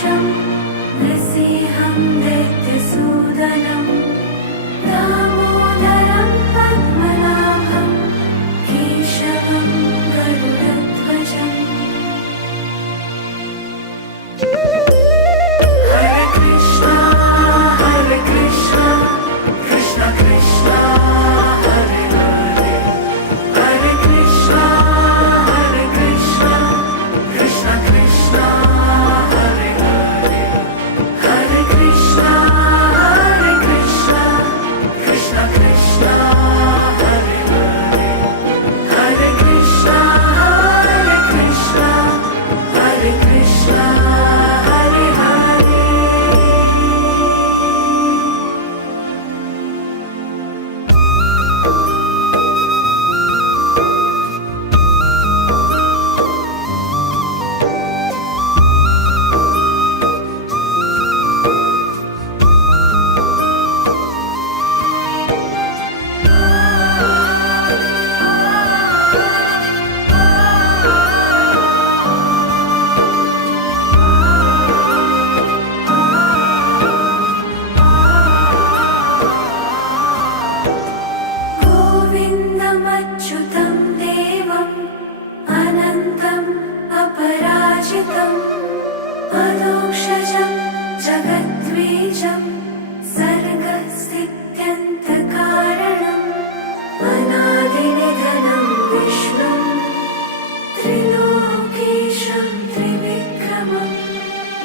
वृषं नृसिंहं दैत्यसूदनं दामोदरं पद्मनाभं केशवं गरुडध्वजम् हरे कृष्णा कृष्ण कृष्ण हरे हरे हरे कृष्णा कृष्ण कृष्ण हरे हरे हरे कृष्णा कृष्ण कृष्ण हरे हरे हरे कृष्णा हरे कृष्णा हरे हरे। गोविन्दमच्युतं देवम् अनन्तम् अपराजितम् अदोक्षजं जगद्बीजं सर्गस्थित्यन्तकारणम् अनादिनिधनं विष्णुं त्रिलोकेशं त्रिविक्रमं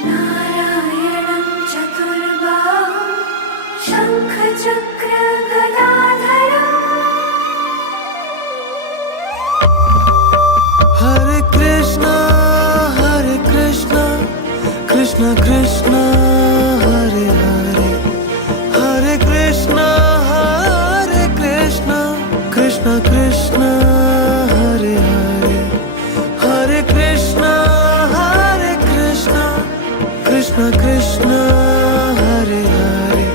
नारायणं चतुर्बाहुं शङ्खचक्रगदाधरम्। हरे कृष्णा कृष्ण कृष्ण हरे हरे हरे कृष्णा कृष्ण कृष्ण हरे हरे हरे कृष्णा कृष्ण कृष्ण हरे हरे